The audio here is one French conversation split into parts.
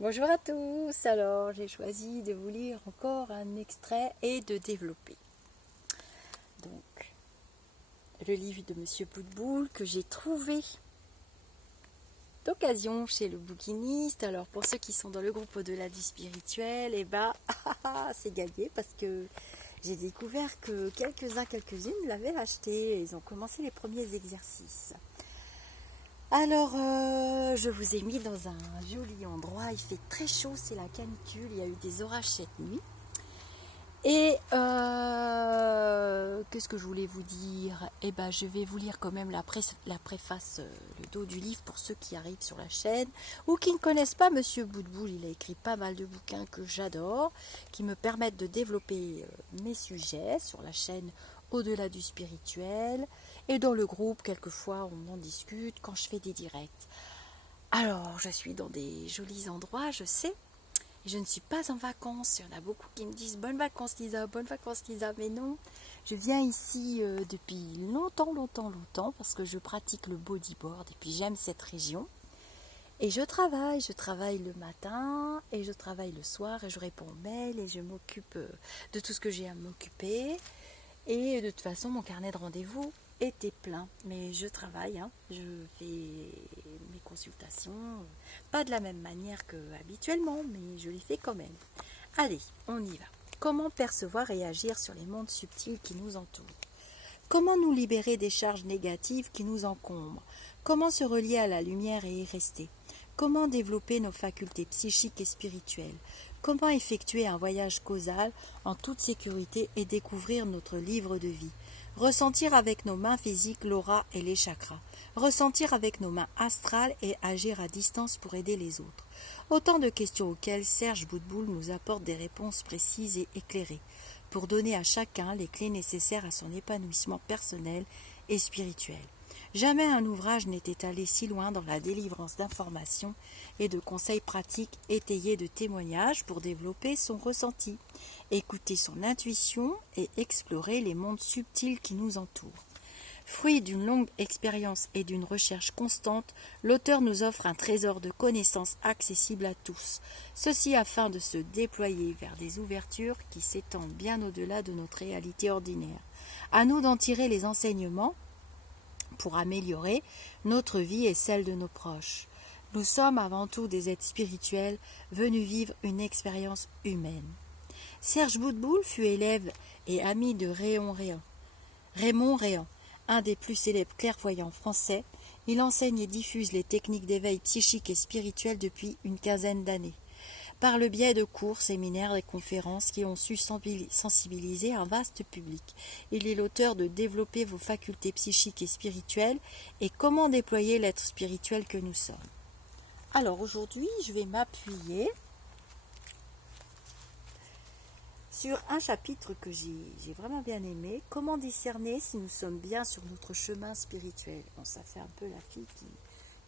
Bonjour à tous, alors j'ai choisi de vous lire encore un extrait et de développer. Donc, le livre de Monsieur Boutboul que j'ai trouvé d'occasion chez le bouquiniste. Alors pour ceux qui sont dans le groupe Au-delà du spirituel, c'est gagné parce que j'ai découvert que quelques-unes l'avaient acheté et ils ont commencé les premiers exercices. Alors, je vous ai mis dans un joli endroit, il fait très chaud, c'est la canicule, il y a eu des orages cette nuit. Et qu'est-ce que je voulais vous dire? Eh ben, je vais vous lire quand même la préface, le dos du livre pour ceux qui arrivent sur la chaîne ou qui ne connaissent pas Monsieur Boutboul. Il a écrit pas mal de bouquins que j'adore, qui me permettent de développer mes sujets sur la chaîne Au-delà du spirituel. Et dans le groupe, quelquefois, on en discute quand je fais des directs. Alors, je suis dans des jolis endroits, je sais. Je ne suis pas en vacances. Il y en a beaucoup qui me disent bonnes vacances Lisa, bonnes vacances Lisa. Mais non, je viens ici depuis longtemps parce que je pratique le bodyboard et puis j'aime cette région. Et je travaille le matin et je travaille le soir et je réponds aux mails et je m'occupe de tout ce que j'ai à m'occuper. Et de toute façon, mon carnet de rendez-vous était plein. Mais je travaille, je fais mes consultations, pas de la même manière qu'habituellement, mais je les fais quand même. Allez, on y va. Comment percevoir et agir sur les mondes subtils qui nous entourent? Comment nous libérer des charges négatives qui nous encombrent? Comment se relier à la lumière et y rester? Comment développer nos facultés psychiques et spirituelles? Comment effectuer un voyage causal en toute sécurité et découvrir notre livre de vie? Ressentir avec nos mains physiques l'aura et les chakras. Ressentir avec nos mains astrales et agir à distance pour aider les autres. Autant de questions auxquelles Serge Boutboul nous apporte des réponses précises et éclairées, pour donner à chacun les clés nécessaires à son épanouissement personnel et spirituel. Jamais un ouvrage n'était allé si loin dans la délivrance d'informations et de conseils pratiques étayés de témoignages pour développer son ressenti, écouter son intuition et explorer les mondes subtils qui nous entourent. Fruit d'une longue expérience et d'une recherche constante, l'auteur nous offre un trésor de connaissances accessible à tous, ceci afin de se déployer vers des ouvertures qui s'étendent bien au-delà de notre réalité ordinaire. À nous d'en tirer les enseignements pour améliorer notre vie et celle de nos proches. Nous sommes avant tout des êtres spirituels venus vivre une expérience humaine. Serge Boutboul fut élève et ami de Raymond Réan, un des plus célèbres clairvoyants français. Il enseigne et diffuse les techniques d'éveil psychique et spirituel depuis une quinzaine d'années, par le biais de cours, séminaires et conférences qui ont su sensibiliser un vaste public. Il est l'auteur de Développer vos facultés psychiques et spirituelles et Comment déployer l'être spirituel que nous sommes. Alors aujourd'hui, je vais m'appuyer sur un chapitre que j'ai vraiment bien aimé, comment discerner si nous sommes bien sur notre chemin spirituel. Bon, ça fait un peu la fille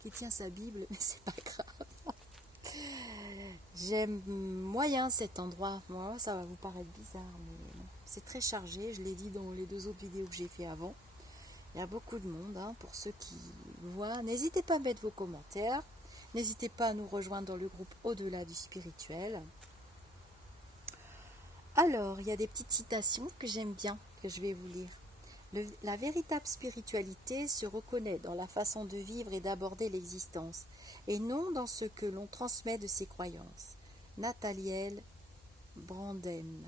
qui tient sa Bible, mais c'est pas grave. J'aime moyen cet endroit. Moi, ça va vous paraître bizarre, mais c'est très chargé. Je l'ai dit dans les 2 autres vidéos que j'ai fait avant. Il y a beaucoup de monde, pour ceux qui voient. N'hésitez pas à mettre vos commentaires. N'hésitez pas à nous rejoindre dans le groupe Au-delà du spirituel. Alors, il y a des petites citations que j'aime bien, que je vais vous lire. La véritable spiritualité se reconnaît dans la façon de vivre et d'aborder l'existence, et non dans ce que l'on transmet de ses croyances. Nathaniel Branden.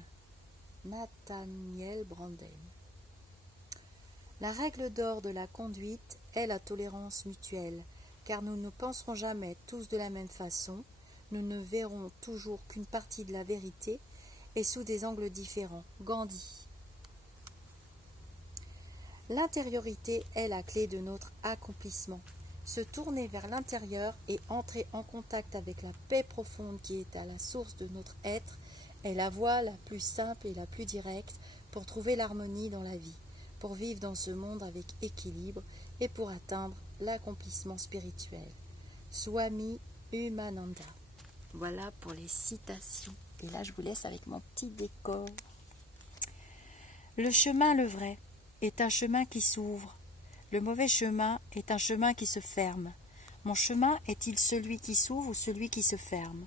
La règle d'or de la conduite est la tolérance mutuelle, car nous ne penserons jamais tous de la même façon, nous ne verrons toujours qu'une partie de la vérité, et sous des angles différents. Gandhi. L'intériorité est la clé de notre accomplissement. Se tourner vers l'intérieur et entrer en contact avec la paix profonde qui est à la source de notre être est la voie la plus simple et la plus directe pour trouver l'harmonie dans la vie, pour vivre dans ce monde avec équilibre et pour atteindre l'accomplissement spirituel. Swami Umananda. Voilà pour les citations. Et là, je vous laisse avec mon petit décor. Le chemin, le vrai, est un chemin qui s'ouvre. Le mauvais chemin est un chemin qui se ferme. Mon chemin est-il celui qui s'ouvre ou celui qui se ferme?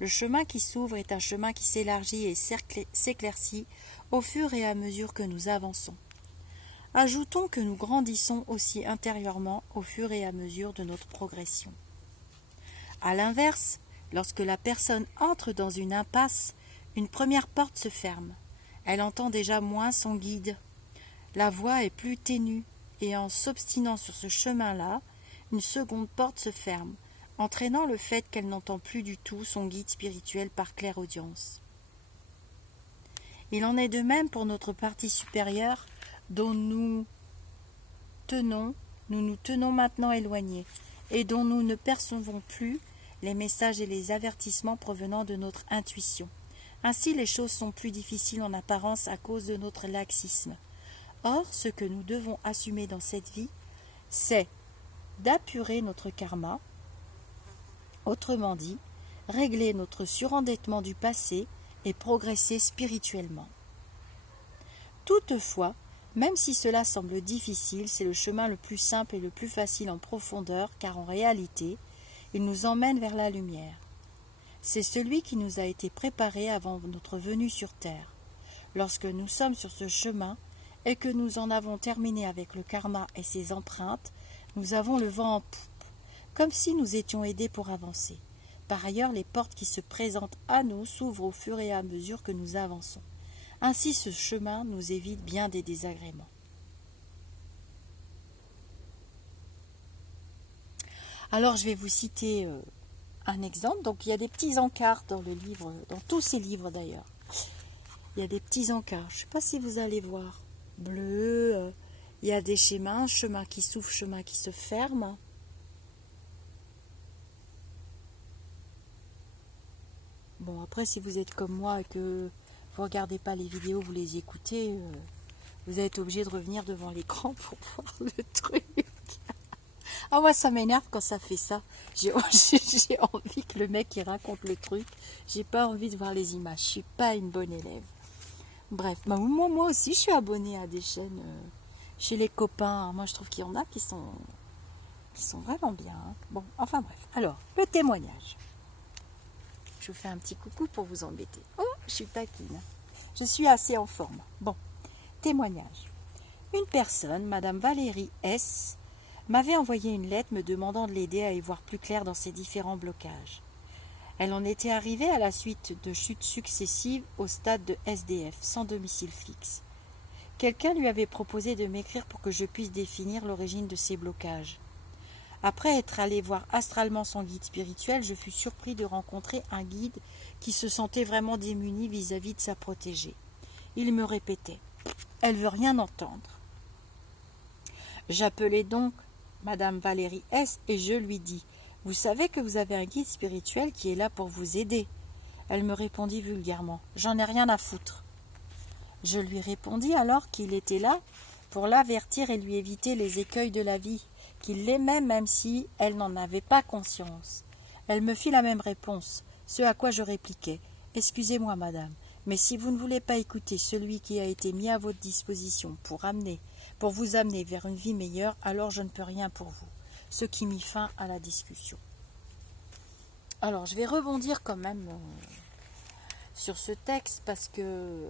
Le chemin qui s'ouvre est un chemin qui s'élargit et s'éclaircit au fur et à mesure que nous avançons. Ajoutons que nous grandissons aussi intérieurement au fur et à mesure de notre progression. À l'inverse, lorsque la personne entre dans une impasse, une première porte se ferme. Elle entend déjà moins son guide. La voix est plus ténue, et en s'obstinant sur ce chemin-là, une seconde porte se ferme, entraînant le fait qu'elle n'entend plus du tout son guide spirituel par clairaudience. Il en est de même pour notre partie supérieure, dont nous nous tenons maintenant éloignés, et dont nous ne percevons plus les messages et les avertissements provenant de notre intuition. Ainsi, les choses sont plus difficiles en apparence à cause de notre laxisme. Or, ce que nous devons assumer dans cette vie, c'est d'apurer notre karma, autrement dit, régler notre surendettement du passé et progresser spirituellement. Toutefois, même si cela semble difficile, c'est le chemin le plus simple et le plus facile en profondeur, car en réalité, il nous emmène vers la lumière. C'est celui qui nous a été préparé avant notre venue sur terre. Lorsque nous sommes sur ce chemin et que nous en avons terminé avec le karma et ses empreintes, nous avons le vent en poupe, comme si nous étions aidés pour avancer. Par ailleurs, les portes qui se présentent à nous s'ouvrent au fur et à mesure que nous avançons. Ainsi, ce chemin nous évite bien des désagréments. Alors, je vais vous citer un exemple. Donc, il y a des petits encarts dans le livre, dans tous ces livres d'ailleurs. Il y a des petits encarts. Je ne sais pas si vous allez voir. Bleu, il y a des schémas, chemin qui s'ouvre, chemin qui se ferme. Bon, après, si vous êtes comme moi et que vous ne regardez pas les vidéos, vous les écoutez, vous êtes obligé de revenir devant l'écran pour voir le truc. Ah ouais, ça m'énerve quand ça fait ça. J'ai envie que le mec il raconte le truc. J'ai pas envie de voir les images. Je suis pas une bonne élève. Bref, bah, moi aussi je suis abonnée à des chaînes chez les copains. Moi je trouve qu'il y en a qui sont vraiment bien. Hein. Bon, enfin bref. Alors, le témoignage. Je vous fais un petit coucou pour vous embêter. Oh, je suis taquine. Je suis assez en forme. Bon, témoignage. Une personne, Madame Valérie S., m'avait envoyé une lettre me demandant de l'aider à y voir plus clair dans ses différents blocages. Elle en était arrivée à la suite de chutes successives au stade de SDF, sans domicile fixe. Quelqu'un lui avait proposé de m'écrire pour que je puisse définir l'origine de ces blocages. Après être allé voir astralement son guide spirituel, je fus surpris de rencontrer un guide qui se sentait vraiment démuni vis-à-vis de sa protégée. Il me répétait « Elle veut rien entendre ». J'appelai donc Madame Valérie S. et je lui dis « Vous savez que vous avez un guide spirituel qui est là pour vous aider ?» Elle me répondit vulgairement « J'en ai rien à foutre ». Je lui répondis alors qu'il était là pour l'avertir et lui éviter les écueils de la vie, qu'il l'aimait même si elle n'en avait pas conscience. Elle me fit la même réponse, ce à quoi je répliquai « Excusez-moi, madame, mais si vous ne voulez pas écouter celui qui a été mis à votre disposition pour vous amener vers une vie meilleure, alors je ne peux rien pour vous. » Ce qui mit fin à la discussion. Alors, je vais rebondir quand même sur ce texte parce que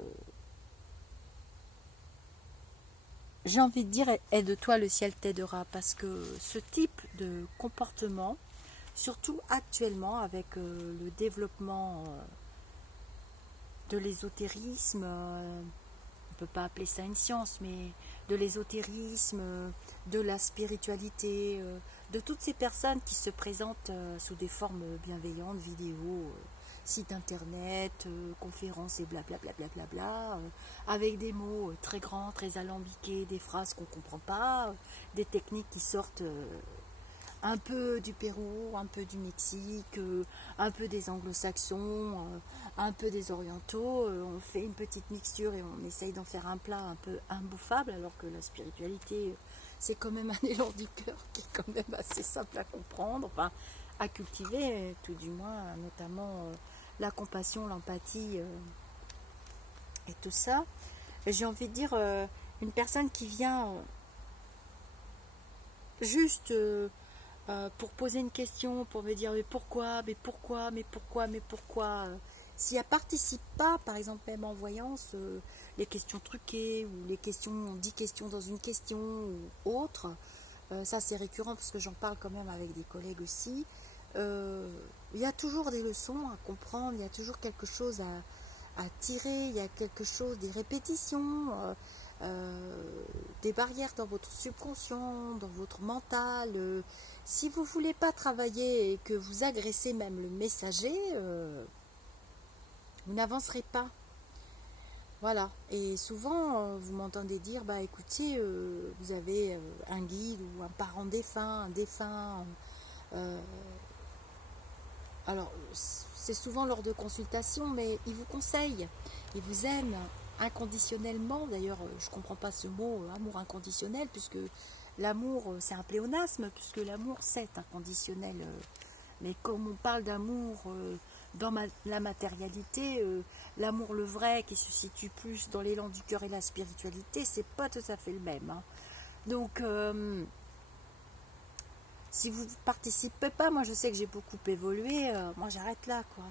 j'ai envie de dire « Aide-toi, le ciel t'aidera » parce que ce type de comportement, surtout actuellement avec le développement de l'ésotérisme, on ne peut pas appeler ça une science, mais de l'ésotérisme, de la spiritualité, de toutes ces personnes qui se présentent sous des formes bienveillantes, vidéos, sites internet, conférences et blablabla, avec des mots très grands, très alambiqués, des phrases qu'on ne comprend pas, des techniques qui sortent un peu du Pérou, un peu du Mexique, un peu des anglo-saxons, un peu des orientaux. On fait une petite mixture et on essaye d'en faire un plat un peu imbouffable, alors que la spiritualité, c'est quand même un élan du cœur qui est quand même assez simple à comprendre, enfin à cultiver, tout du moins, notamment la compassion, l'empathie et tout ça. J'ai envie de dire, une personne qui vient juste pour poser une question, pour me dire mais pourquoi, mais pourquoi, mais pourquoi, mais pourquoi. S'il ne participe pas, par exemple même en voyance, les questions truquées ou les questions, 10 questions dans une question ou autre, ça c'est récurrent parce que j'en parle quand même avec des collègues aussi. Il y a toujours des leçons à comprendre, il y a toujours quelque chose à tirer, il y a quelque chose, des répétitions, des barrières dans votre subconscient, dans votre mental. Si vous ne voulez pas travailler et que vous agressez même le messager, vous n'avancerez pas. Voilà. Et souvent, vous m'entendez dire, bah écoutez, vous avez un guide ou un parent défunt, un défunt. euh, alors, c'est souvent lors de consultations, mais il vous conseille, il vous aime inconditionnellement. D'ailleurs, je ne comprends pas ce mot, amour inconditionnel, puisque l'amour, c'est un pléonasme, puisque l'amour, c'est inconditionnel. Mais comme on parle d'amour dans la matérialité, l'amour le vrai qui se situe plus dans l'élan du cœur et la spiritualité, c'est pas tout à fait le même. Hein. Donc, si vous ne participez pas, moi je sais que j'ai beaucoup évolué, moi j'arrête là. Quoi.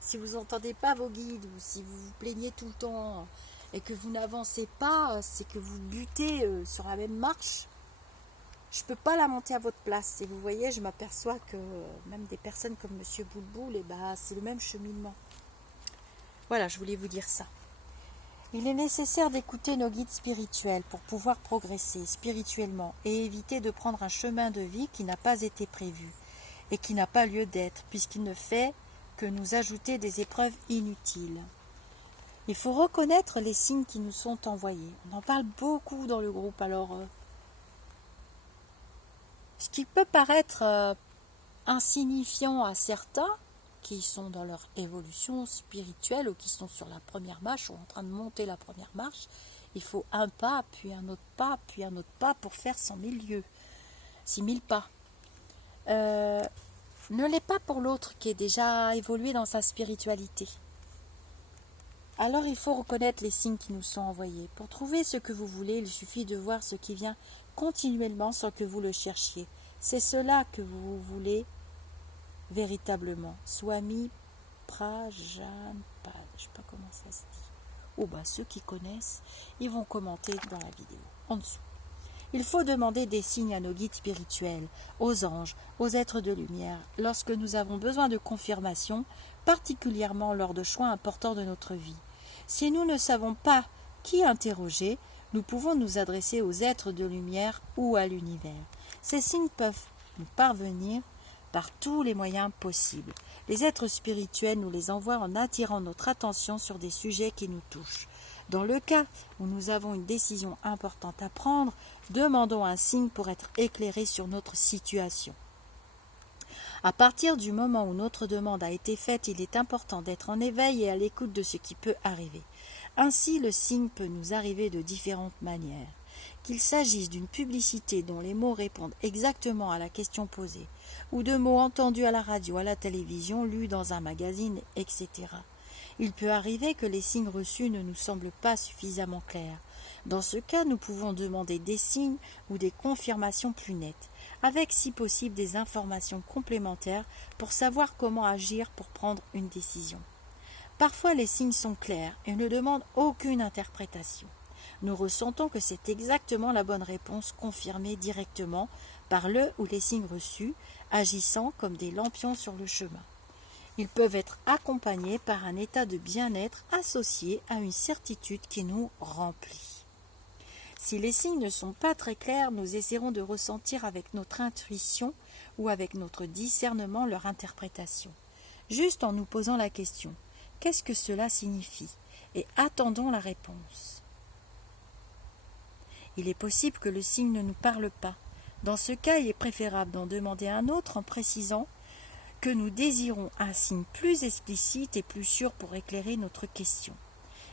Si vous n'entendez pas vos guides ou si vous vous plaignez tout le temps et que vous n'avancez pas, c'est que vous butez sur la même marche. Je ne peux pas la monter à votre place. Et vous voyez, je m'aperçois que même des personnes comme Monsieur Boulboul, eh ben, c'est le même cheminement. Voilà, je voulais vous dire ça. Il est nécessaire d'écouter nos guides spirituels pour pouvoir progresser spirituellement et éviter de prendre un chemin de vie qui n'a pas été prévu et qui n'a pas lieu d'être, puisqu'il ne fait que nous ajouter des épreuves inutiles. Il faut reconnaître les signes qui nous sont envoyés. On en parle beaucoup dans le groupe, alors ce qui peut paraître insignifiant à certains qui sont dans leur évolution spirituelle ou qui sont sur la première marche ou en train de monter la première marche, il faut un pas, puis un autre pas, puis un autre pas pour faire 100 000 lieues, 6 000 pas. Ne l'est pas pour l'autre qui est déjà évolué dans sa spiritualité. Alors il faut reconnaître les signes qui nous sont envoyés. Pour trouver ce que vous voulez, il suffit de voir ce qui vient continuellement sans que vous le cherchiez. C'est cela que vous voulez véritablement. Swami Prajanpad, je ne sais pas comment ça se dit. Oh bah ceux qui connaissent, ils vont commenter dans la vidéo, en dessous. Il faut demander des signes à nos guides spirituels, aux anges, aux êtres de lumière, lorsque nous avons besoin de confirmation, particulièrement lors de choix importants de notre vie. Si nous ne savons pas qui interroger, nous pouvons nous adresser aux êtres de lumière ou à l'univers. Ces signes peuvent nous parvenir par tous les moyens possibles. Les êtres spirituels nous les envoient en attirant notre attention sur des sujets qui nous touchent. Dans le cas où nous avons une décision importante à prendre, demandons un signe pour être éclairés sur notre situation. À partir du moment où notre demande a été faite, il est important d'être en éveil et à l'écoute de ce qui peut arriver. Ainsi, le signe peut nous arriver de différentes manières. Qu'il s'agisse d'une publicité dont les mots répondent exactement à la question posée, ou de mots entendus à la radio, à la télévision, lus dans un magazine, etc. Il peut arriver que les signes reçus ne nous semblent pas suffisamment clairs. Dans ce cas, nous pouvons demander des signes ou des confirmations plus nettes, avec si possible des informations complémentaires pour savoir comment agir pour prendre une décision. Parfois les signes sont clairs et ne demandent aucune interprétation. Nous ressentons que c'est exactement la bonne réponse confirmée directement par le ou les signes reçus, agissant comme des lampions sur le chemin. Ils peuvent être accompagnés par un état de bien-être associé à une certitude qui nous remplit. Si les signes ne sont pas très clairs, nous essaierons de ressentir avec notre intuition ou avec notre discernement leur interprétation, juste en nous posant la question « Qu'est-ce que cela signifie ?» et attendons la réponse. Il est possible que le signe ne nous parle pas. Dans ce cas, il est préférable d'en demander un autre en précisant que nous désirons un signe plus explicite et plus sûr pour éclairer notre question.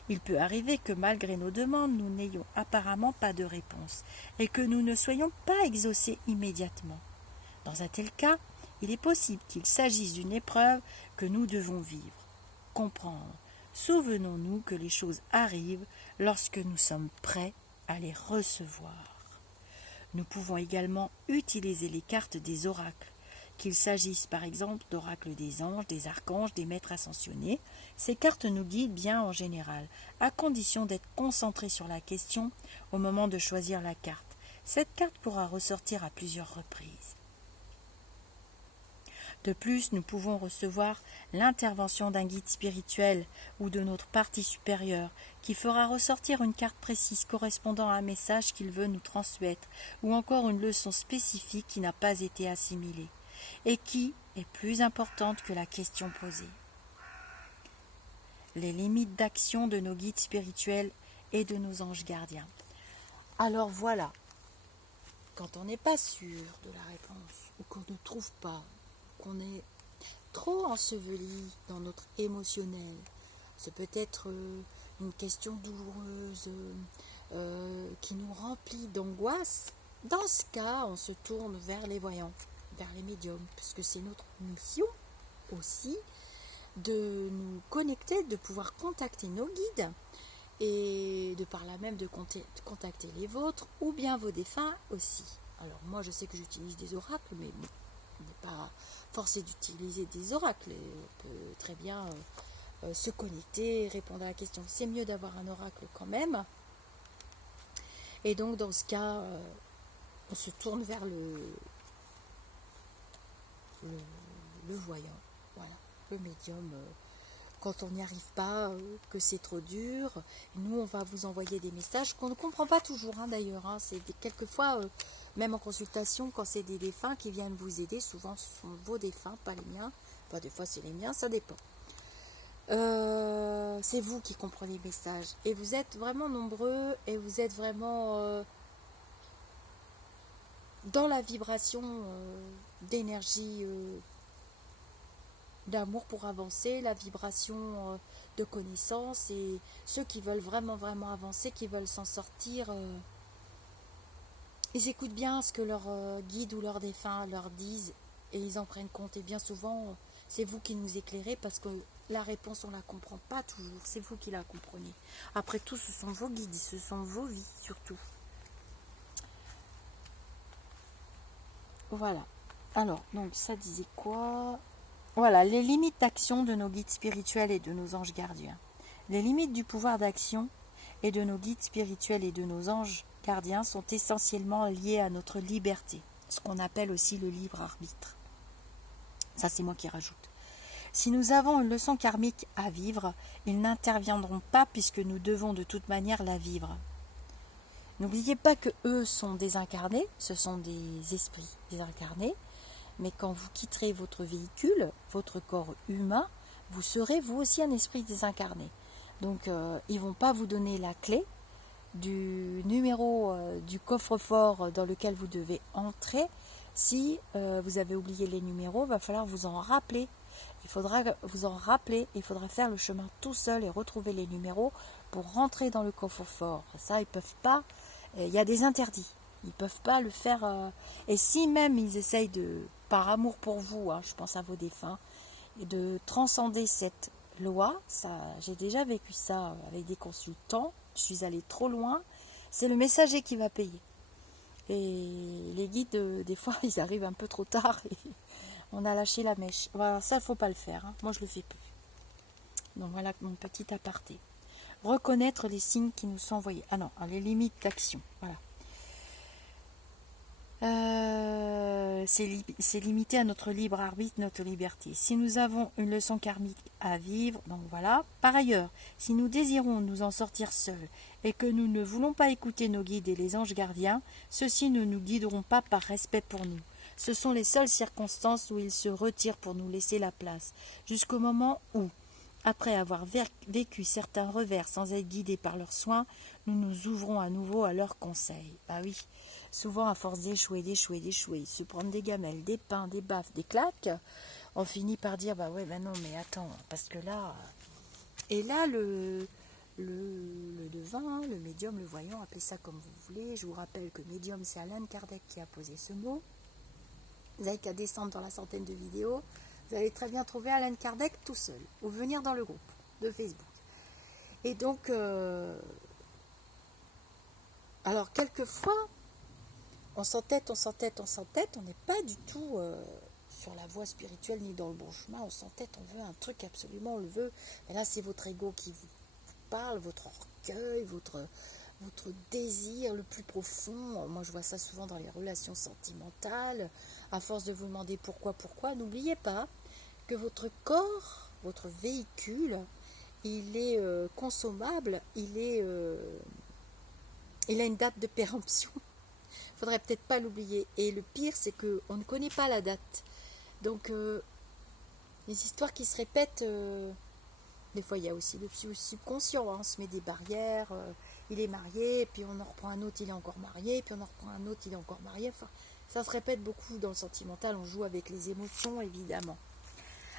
Il peut arriver que malgré nos demandes, nous n'ayons apparemment pas de réponse et que nous ne soyons pas exaucés immédiatement. Dans un tel cas, il est possible qu'il s'agisse d'une épreuve que nous devons vivre, comprendre. Souvenons-nous que les choses arrivent lorsque nous sommes prêts à les recevoir. Nous pouvons également utiliser les cartes des oracles, qu'il s'agisse par exemple d'oracles des anges, des archanges, des maîtres ascensionnés. Ces cartes nous guident bien en général, à condition d'être concentré sur la question au moment de choisir la carte. Cette carte pourra ressortir à plusieurs reprises. De plus, nous pouvons recevoir l'intervention d'un guide spirituel ou de notre partie supérieure qui fera ressortir une carte précise correspondant à un message qu'il veut nous transmettre ou encore une leçon spécifique qui n'a pas été assimilée et qui est plus importante que la question posée. Les limites d'action de nos guides spirituels et de nos anges gardiens. Alors voilà, quand on n'est pas sûr de la réponse ou qu'on ne trouve pas, qu'on est trop enseveli dans notre émotionnel, c'est peut-être une question douloureuse qui nous remplit d'angoisse. Dans ce cas, on se tourne vers les voyants, vers les médiums, parce que c'est notre mission aussi de nous connecter, de pouvoir contacter nos guides et de par là même de contacter les vôtres ou bien vos défunts aussi. Alors moi je sais que j'utilise des oracles, mais on n'est pas forcé d'utiliser des oracles. On peut très bien se connecter, répondre à la question. C'est mieux d'avoir un oracle quand même. Et donc dans ce cas, on se tourne vers le voyant, voilà, le médium. Quand on n'y arrive pas, que c'est trop dur, nous on va vous envoyer des messages qu'on ne comprend pas toujours d'ailleurs. C'est quelquefois, même en consultation, quand c'est des défunts qui viennent vous aider, souvent ce sont vos défunts, pas les miens. Enfin, des fois c'est les miens, ça dépend. C'est vous qui comprenez les messages. Et vous êtes vraiment nombreux et vous êtes vraiment dans la vibration d'énergie d'amour pour avancer, la vibration de connaissance, et ceux qui veulent vraiment avancer, qui veulent s'en sortir, ils écoutent bien ce que leur guide ou leur défunt leur disent et ils en prennent compte. Et bien souvent, c'est vous qui nous éclairez parce que la réponse, on ne la comprend pas toujours, c'est vous qui la comprenez. Après tout, ce sont vos guides, ce sont vos vies surtout. Voilà. Alors, donc ça disait quoi ? Voilà, les limites d'action de nos guides spirituels et de nos anges gardiens. Les limites du pouvoir d'action et de nos guides spirituels et de nos anges gardiens sont essentiellement liées à notre liberté, ce qu'on appelle aussi le libre arbitre. Ça, c'est moi qui rajoute. Si nous avons une leçon karmique à vivre, ils n'interviendront pas puisque nous devons de toute manière la vivre. N'oubliez pas que eux sont désincarnés, ce sont des esprits désincarnés, mais quand vous quitterez votre véhicule, votre corps humain, vous serez vous aussi un esprit désincarné. Donc ils ne vont pas vous donner la clé du numéro du coffre-fort dans lequel vous devez entrer. Si vous avez oublié les numéros, il va falloir vous en rappeler. Il faudra vous en rappeler, il faudra faire le chemin tout seul et retrouver les numéros pour rentrer dans le coffre-fort. Ça, ils ne peuvent pas. Il y a des interdits. Ils ne peuvent pas le faire. Et si même ils essayent par amour pour vous, je pense à vos défunts, et de transcender cette loi, j'ai déjà vécu ça avec des consultants, je suis allée trop loin, c'est le messager qui va payer. Et les guides, des fois, ils arrivent un peu trop tard et on a lâché la mèche. Voilà, ça, il ne faut pas le faire. Moi, je le fais plus. Donc voilà mon petit aparté. Reconnaître les signes qui nous sont envoyés. Ah non, les limites d'action. Voilà. C'est limité à notre libre arbitre, notre liberté. Si nous avons une leçon karmique à vivre, donc voilà. Par ailleurs, si nous désirons nous en sortir seuls et que nous ne voulons pas écouter nos guides et les anges gardiens, ceux-ci ne nous guideront pas par respect pour nous. Ce sont les seules circonstances où ils se retirent pour nous laisser la place, jusqu'au moment où, après avoir vécu certains revers sans être guidés par leurs soins, nous nous ouvrons à nouveau à leurs conseils. Bah oui, souvent à force d'échouer, se prendre des gamelles, des pains, des baffes, des claques, on finit par dire bah ouais, non, mais attends, parce que là. Et là, le devin, le médium, le voyant, appelez ça comme vous voulez. Je vous rappelle que médium, c'est Alan Kardec qui a posé ce mot. Vous n'avez qu'à descendre dans la centaine de vidéos. Vous allez très bien trouver Alan Kardec tout seul, ou venir dans le groupe de Facebook. Et donc, alors quelquefois, on s'entête, on n'est pas du tout sur la voie spirituelle ni dans le bon chemin, on s'entête, on veut un truc absolument, on le veut. Et là, c'est votre ego qui vous parle, votre orgueil, votre désir le plus profond. Moi, je vois ça souvent dans les relations sentimentales. À force de vous demander pourquoi, n'oubliez pas que votre corps, votre véhicule, il est consommable, il a une date de péremption. Il faudrait peut-être pas l'oublier. Et le pire, c'est qu'on ne connaît pas la date. Donc, les histoires qui se répètent, des fois il y a aussi le subconscient, hein, on se met des barrières, il est marié, puis on en reprend un autre, il est encore marié, puis on en reprend un autre, il est encore marié. Enfin, ça se répète beaucoup dans le sentimental, on joue avec les émotions, évidemment.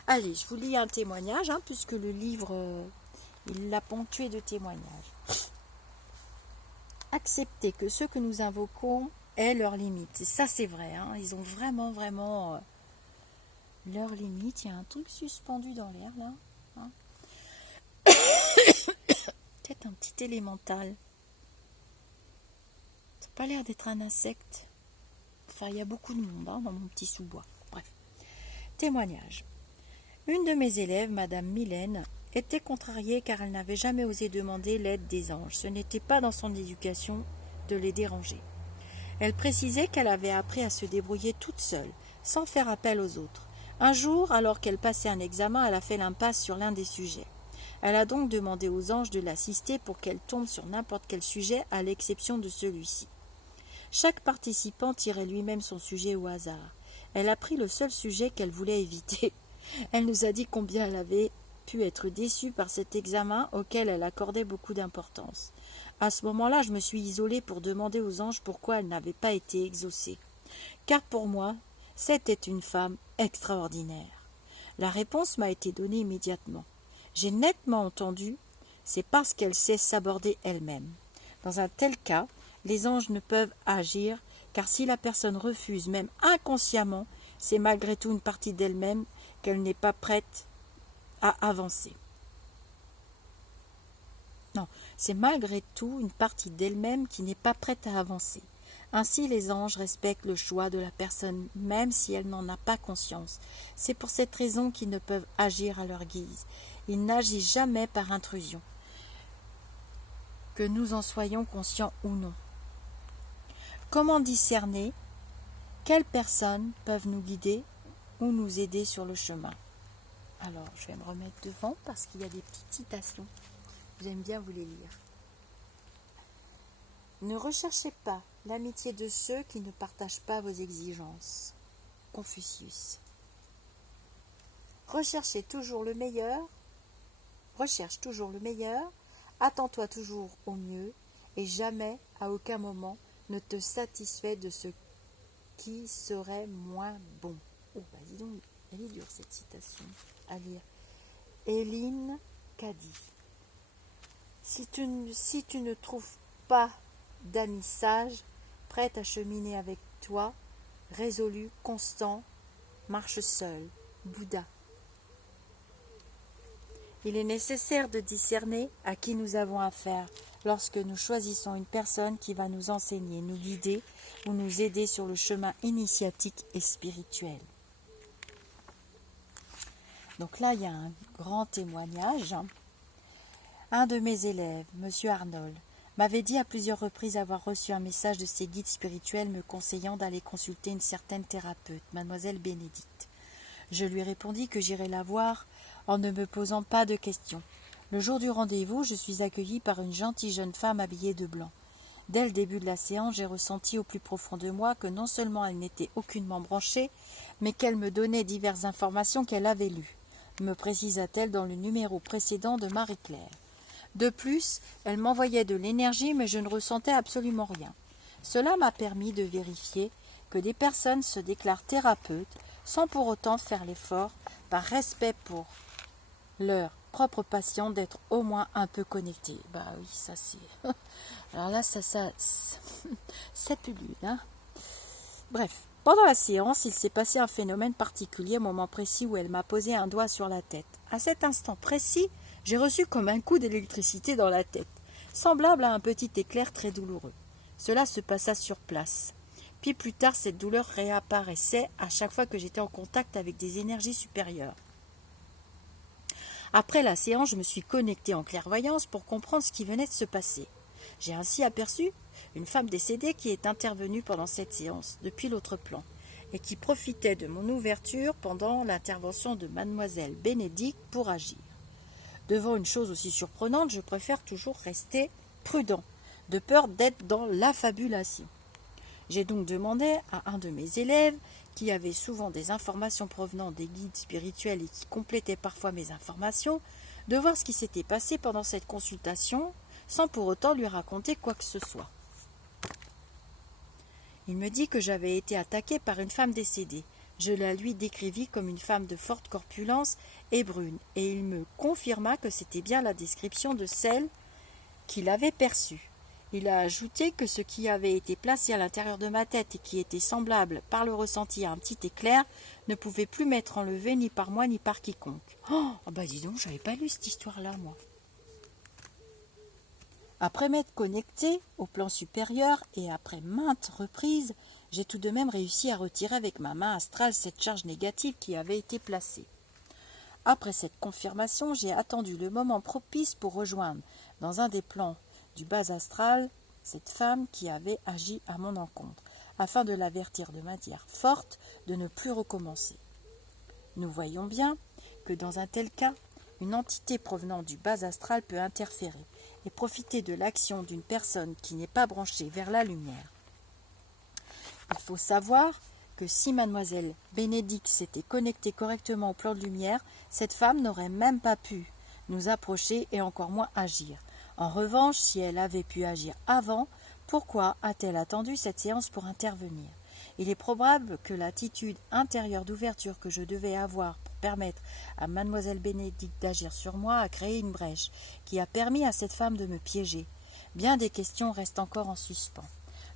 Allez, je vous lis un témoignage, hein, puisque le livre, il l'a ponctué de témoignages. Accepter que ce que nous invoquons est leurs limites. Et ça, c'est vrai, hein, ils ont vraiment leurs limites. Il y a un truc suspendu dans l'air, là. Hein. Peut-être un petit élémental. Ça n'a pas l'air d'être un insecte. Enfin, il y a beaucoup de monde, hein, dans mon petit sous-bois. Bref. Témoignage. Une de mes élèves, Madame Mylène, était contrariée car elle n'avait jamais osé demander l'aide des anges. Ce n'était pas dans son éducation de les déranger. Elle précisait qu'elle avait appris à se débrouiller toute seule, sans faire appel aux autres. Un jour, alors qu'elle passait un examen, elle a fait l'impasse sur l'un des sujets. Elle a donc demandé aux anges de l'assister pour qu'elle tombe sur n'importe quel sujet, à l'exception de celui-ci. Chaque participant tirait lui-même son sujet au hasard. Elle a pris le seul sujet qu'elle voulait éviter. Elle nous a dit combien elle avait pu être déçue par cet examen auquel elle accordait beaucoup d'importance. À ce moment-là, je me suis isolée pour demander aux anges pourquoi elle n'avait pas été exaucée. Car pour moi, c'était une femme extraordinaire. La réponse m'a été donnée immédiatement. J'ai nettement entendu, c'est parce qu'elle sait s'aborder elle-même. Dans un tel cas, les anges ne peuvent agir, car si la personne refuse, même inconsciemment, c'est malgré tout une partie d'elle-même qu'elle n'est pas prête à avancer. Non, c'est malgré tout une partie d'elle-même qui n'est pas prête à avancer. Ainsi, les anges respectent le choix de la personne, même si elle n'en a pas conscience. C'est pour cette raison qu'ils ne peuvent agir à leur guise. Ils n'agissent jamais par intrusion, que nous en soyons conscients ou non. Comment discerner quelles personnes peuvent nous guider ou nous aider sur le chemin? Alors, je vais me remettre devant parce qu'il y a des petites citations. J'aime bien vous les lire. Ne recherchez pas l'amitié de ceux qui ne partagent pas vos exigences. Confucius. Recherche toujours le meilleur, attends-toi toujours au mieux, et jamais, à aucun moment, ne te satisfais de ce qui serait moins bon. Oh, bah dis donc, elle est dure cette citation à lire. Éline Caddy. Si tu ne trouves pas d'amis sages, prêts à cheminer avec toi, résolu, constant, marche seul. Bouddha. Il est nécessaire de discerner à qui nous avons affaire lorsque nous choisissons une personne qui va nous enseigner, nous guider ou nous aider sur le chemin initiatique et spirituel. Donc là, il y a un grand témoignage. Un de mes élèves, M. Arnold, m'avait dit à plusieurs reprises avoir reçu un message de ses guides spirituels me conseillant d'aller consulter une certaine thérapeute, Mademoiselle Bénédicte. Je lui répondis que j'irais la voir en ne me posant pas de questions. Le jour du rendez-vous, je suis accueillie par une gentille jeune femme habillée de blanc. Dès le début de la séance, j'ai ressenti au plus profond de moi que non seulement elle n'était aucunement branchée, mais qu'elle me donnait diverses informations qu'elle avait lues, me précisa-t-elle dans le numéro précédent de Marie-Claire. De plus, elle m'envoyait de l'énergie, mais je ne ressentais absolument rien. Cela m'a permis de vérifier que des personnes se déclarent thérapeutes sans pour autant faire l'effort, par respect pour leur propre patient, d'être au moins un peu connectés. Bah oui, ça c'est... Alors là, ça pullule, hein. Bref, pendant la séance, il s'est passé un phénomène particulier au moment précis où elle m'a posé un doigt sur la tête. À cet instant précis, j'ai reçu comme un coup d'électricité dans la tête, semblable à un petit éclair très douloureux. Cela se passa sur place. Puis plus tard, cette douleur réapparaissait à chaque fois que j'étais en contact avec des énergies supérieures. Après la séance, je me suis connectée en clairvoyance pour comprendre ce qui venait de se passer. J'ai ainsi aperçu une femme décédée qui est intervenue pendant cette séance, depuis l'autre plan, et qui profitait de mon ouverture pendant l'intervention de mademoiselle Bénédicte pour agir. Devant une chose aussi surprenante, je préfère toujours rester prudent, de peur d'être dans l'affabulation. J'ai donc demandé à un de mes élèves, qui avait souvent des informations provenant des guides spirituels et qui complétait parfois mes informations, de voir ce qui s'était passé pendant cette consultation, sans pour autant lui raconter quoi que ce soit. Il me dit que j'avais été attaquée par une femme décédée. Je la lui décrivis comme une femme de forte corpulence et brune, et il me confirma que c'était bien la description de celle qu'il avait perçue. Il a ajouté que ce qui avait été placé à l'intérieur de ma tête et qui était semblable par le ressenti à un petit éclair ne pouvait plus m'être enlevé ni par moi ni par quiconque. Oh, bah dis donc, j'avais pas lu cette histoire-là, moi. Après m'être connecté au plan supérieur et après maintes reprises, j'ai tout de même réussi à retirer avec ma main astrale cette charge négative qui avait été placée. Après cette confirmation, j'ai attendu le moment propice pour rejoindre, dans un des plans du bas astral, cette femme qui avait agi à mon encontre, afin de l'avertir de manière forte de ne plus recommencer. Nous voyons bien que dans un tel cas, une entité provenant du bas astral peut interférer et profiter de l'action d'une personne qui n'est pas branchée vers la lumière. Il faut savoir que si mademoiselle Bénédicte s'était connectée correctement au plan de lumière, cette femme n'aurait même pas pu nous approcher et encore moins agir. En revanche, si elle avait pu agir avant, pourquoi a-t-elle attendu cette séance pour intervenir? Il est probable que l'attitude intérieure d'ouverture que je devais avoir pour permettre à mademoiselle Bénédicte d'agir sur moi a créé une brèche qui a permis à cette femme de me piéger. Bien des questions restent encore en suspens.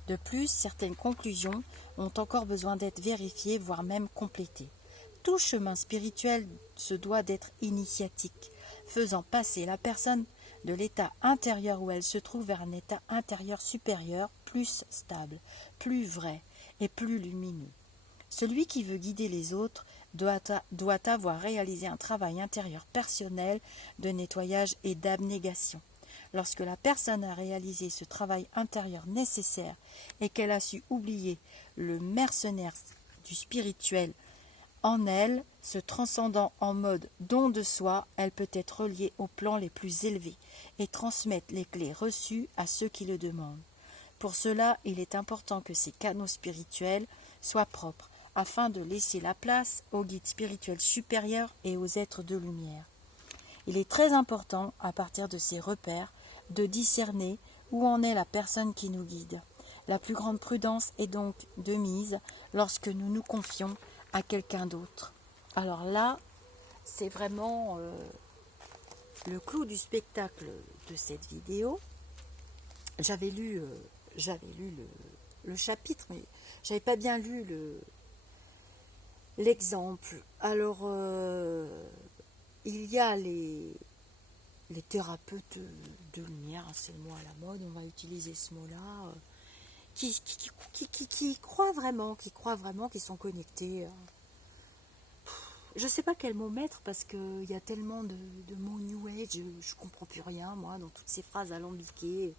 De plus, certaines conclusions ont encore besoin d'être vérifiées, voire même complétées. Tout chemin spirituel se doit d'être initiatique, faisant passer la personne de l'état intérieur où elle se trouve vers un état intérieur supérieur, plus stable, plus vrai et plus lumineux. Celui qui veut guider les autres doit avoir réalisé un travail intérieur personnel de nettoyage et d'abnégation. Lorsque la personne a réalisé ce travail intérieur nécessaire et qu'elle a su oublier le mercenaire du spirituel en elle, se transcendant en mode don de soi, elle peut être reliée aux plans les plus élevés et transmettre les clés reçues à ceux qui le demandent. Pour cela, il est important que ces canaux spirituels soient propres, afin de laisser la place aux guides spirituels supérieurs et aux êtres de lumière. Il est très important, à partir de ces repères, de discerner où en est la personne qui nous guide. La plus grande prudence est donc de mise lorsque nous nous confions à quelqu'un d'autre. Alors là, c'est vraiment le clou du spectacle de cette vidéo. J'avais lu le chapitre, mais j'avais pas bien lu l'exemple. Alors, il y a les thérapeutes de lumière, c'est le mot à la mode, on va utiliser ce mot-là, qui croient vraiment, qu'ils sont connectés. Je ne sais pas quel mot mettre parce qu'il y a tellement de mots New Age, je ne comprends plus rien, moi, dans toutes ces phrases alambiquées,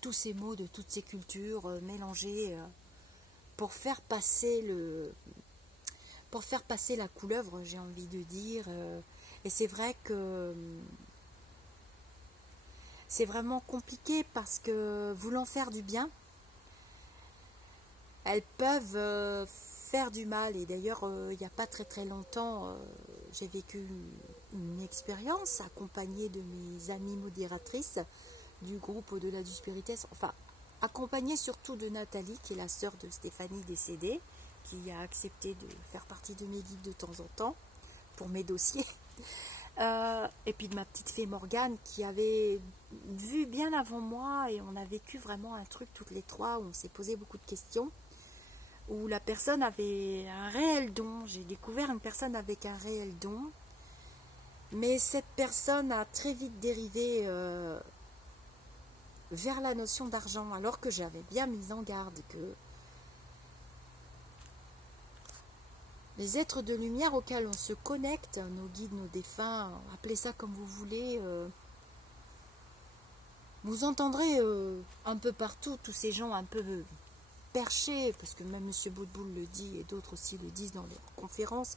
tous ces mots de toutes ces cultures mélangés pour faire passer la couleuvre, j'ai envie de dire. Et c'est vrai que c'est vraiment compliqué parce que voulant faire du bien, elles peuvent faire du mal. Et d'ailleurs, il n'y a pas très très longtemps, j'ai vécu une expérience accompagnée de mes amies modératrices du groupe Au-delà du spiritisme, enfin accompagnée surtout de Nathalie, qui est la sœur de Stéphanie décédée, qui a accepté de faire partie de mes guides de temps en temps pour mes dossiers. Et puis de ma petite fée Morgane qui avait vu bien avant moi, et on a vécu vraiment un truc toutes les trois où on s'est posé beaucoup de questions, où la personne avait un réel don. J'ai découvert une personne avec un réel don, mais cette personne a très vite dérivé vers la notion d'argent, alors que j'avais bien mis en garde que les êtres de lumière auxquels on se connecte, nos guides, nos défunts, appelez ça comme vous voulez. Vous entendrez un peu partout tous ces gens un peu perchés, parce que même M. Boutboul le dit et d'autres aussi le disent dans les conférences.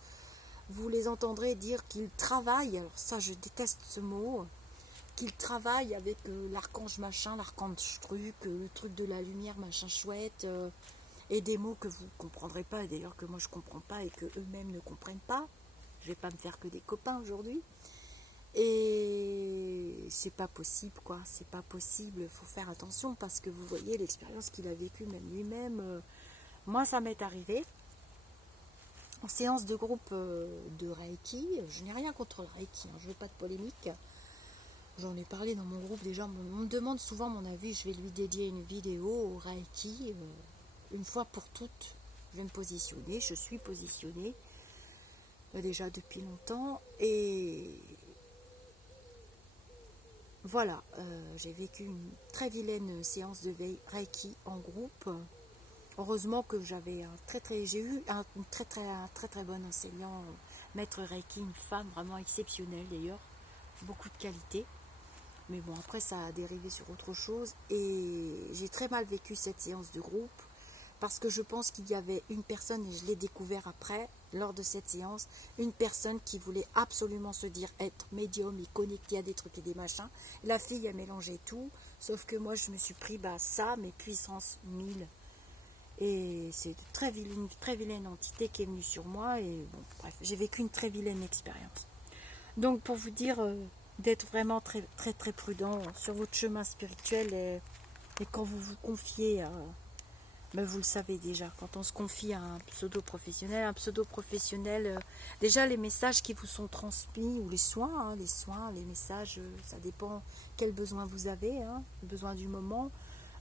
Vous les entendrez dire qu'ils travaillent, alors ça je déteste ce mot, qu'ils travaillent avec l'archange machin, l'archange truc, le truc de la lumière machin chouette, et des mots que vous ne comprendrez pas, et d'ailleurs que moi je ne comprends pas et que eux-mêmes ne comprennent pas. Je ne vais pas me faire que des copains aujourd'hui. Et c'est pas possible, quoi, c'est pas possible, il faut faire attention parce que vous voyez l'expérience qu'il a vécue même lui-même. Moi ça m'est arrivé en séance de groupe de Reiki. Je n'ai rien contre le Reiki, hein, je veux pas de polémique. J'en ai parlé dans mon groupe déjà. On me demande souvent mon avis. Je vais lui dédier une vidéo au Reiki. Une fois pour toutes, je vais me positionner. Je suis positionnée déjà depuis longtemps. Et voilà, j'ai vécu une très vilaine séance de Reiki en groupe. Heureusement que j'ai eu un très bon enseignant, maître Reiki, une femme vraiment exceptionnelle d'ailleurs, beaucoup de qualité. Mais bon, après ça a dérivé sur autre chose et j'ai très mal vécu cette séance de groupe parce que je pense qu'il y avait une personne, et je l'ai découvert après, lors de cette séance, une personne qui voulait absolument se dire être médium et connectée à des trucs et des machins. La fille a mélangé tout, sauf que moi je me suis pris ça, mais puissance 1000. Et c'est une très vilaine entité qui est venue sur moi et bon, bref, j'ai vécu une très vilaine expérience. Donc pour vous dire d'être vraiment très prudent sur votre chemin spirituel et quand vous vous confiez à... Ben vous le savez déjà, quand on se confie à un pseudo-professionnel, déjà les messages qui vous sont transmis, ou les soins, les messages, ça dépend quel besoin vous avez, le besoin du moment,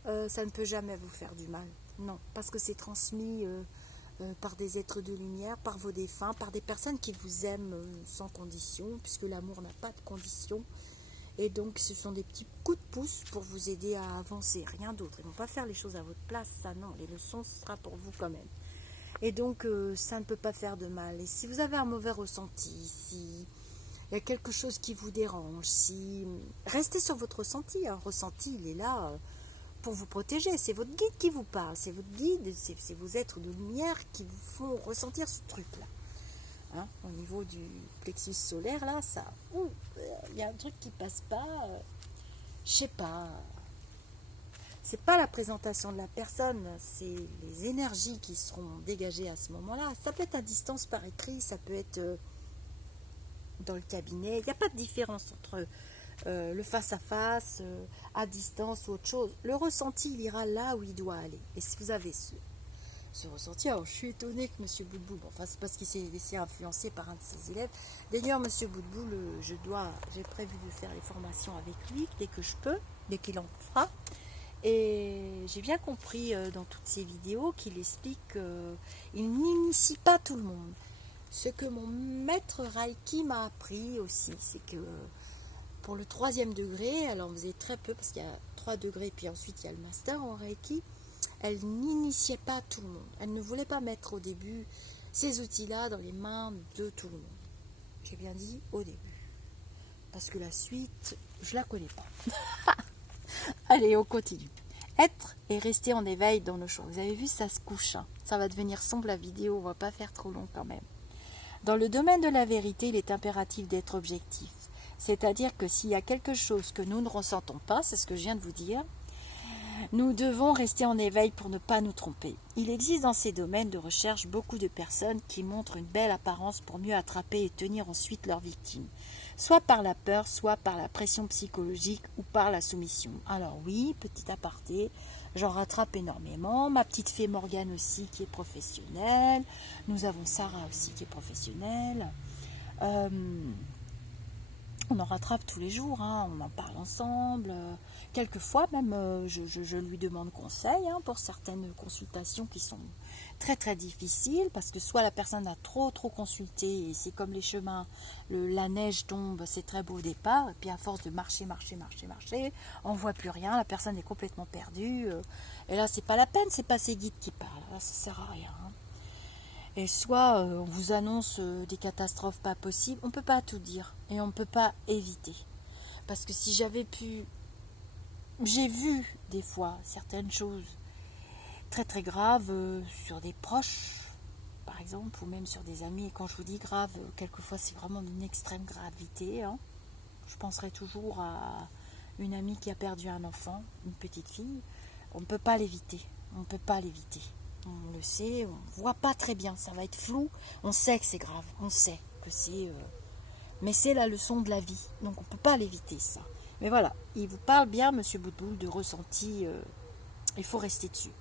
ça ne peut jamais vous faire du mal. Non, parce que c'est transmis par des êtres de lumière, par vos défunts, par des personnes qui vous aiment sans condition, puisque l'amour n'a pas de condition. Et donc ce sont des petits coups de pouce pour vous aider à avancer, rien d'autre. Ils ne vont pas faire les choses à votre place, ça non, les leçons ce sera pour vous quand même. Et donc ça ne peut pas faire de mal. Et si vous avez un mauvais ressenti, si il y a quelque chose qui vous dérange, si restez sur votre ressenti. Un ressenti, il est là pour vous protéger. C'est votre guide qui vous parle, c'est votre guide, c'est vos êtres de lumière qui vous font ressentir ce truc-là. Au niveau du plexus solaire, là, ça, il y a un truc qui passe pas, je sais pas. C'est pas la présentation de la personne, c'est les énergies qui seront dégagées à ce moment-là. Ça peut être à distance par écrit, ça peut être dans le cabinet. Il n'y a pas de différence entre le face-à-face, à distance ou autre chose. Le ressenti, il ira là où il doit aller. Et si vous avez ce ressenti, alors je suis étonnée que M. Boutboul, enfin c'est parce qu'il s'est laissé influencer par un de ses élèves. D'ailleurs, M. Boutboul, j'ai prévu de faire les formations avec lui dès que je peux, dès qu'il en fera. Et j'ai bien compris dans toutes ces vidéos qu'il explique qu'il n'initie pas tout le monde. Ce que mon maître Reiki m'a appris aussi, c'est que pour le 3e degré, alors vous avez très peu, parce qu'il y a 3 degrés, puis ensuite il y a le master en Reiki, elle n'initiait pas tout le monde. Elle ne voulait pas mettre au début ces outils-là dans les mains de tout le monde. J'ai bien dit au début. Parce que la suite, je la connais pas. Allez, on continue. Être et rester en éveil dans nos choix. Vous avez vu, ça se couche. Ça va devenir sombre la vidéo, on va pas faire trop long quand même. Dans le domaine de la vérité, il est impératif d'être objectif. C'est-à-dire que s'il y a quelque chose que nous ne ressentons pas, c'est ce que je viens de vous dire, nous devons rester en éveil pour ne pas nous tromper. Il existe dans ces domaines de recherche beaucoup de personnes qui montrent une belle apparence pour mieux attraper et tenir ensuite leurs victimes, soit par la peur, soit par la pression psychologique ou par la soumission. Alors oui, petit aparté, j'en rattrape énormément. Ma petite fée Morgane aussi qui est professionnelle. Nous avons Sarah aussi qui est professionnelle. On en rattrape tous les jours, on en parle ensemble. Quelquefois même, je lui demande conseil pour certaines consultations qui sont très difficiles, parce que soit la personne a trop consulté, et c'est comme les chemins, la neige tombe, c'est très beau au départ, et puis à force de marcher, on ne voit plus rien, la personne est complètement perdue, et là c'est pas la peine, c'est pas ses guides qui parlent, là ça sert à rien. Et soit on vous annonce des catastrophes pas possibles, on ne peut pas tout dire et on ne peut pas éviter. Parce que si j'avais pu... J'ai vu des fois certaines choses très très graves sur des proches, par exemple, ou même sur des amis. Et quand je vous dis grave, quelquefois c'est vraiment d'une extrême gravité. Hein. Je penserai toujours à une amie qui a perdu un enfant, une petite fille. On ne peut pas l'éviter. On ne peut pas l'éviter. On le sait, on ne voit pas très bien, ça va être flou. On sait que c'est grave, on sait que c'est... Mais c'est la leçon de la vie, donc on ne peut pas l'éviter ça. Mais voilà, il vous parle bien, Monsieur Boutboul, de ressenti, il faut rester dessus.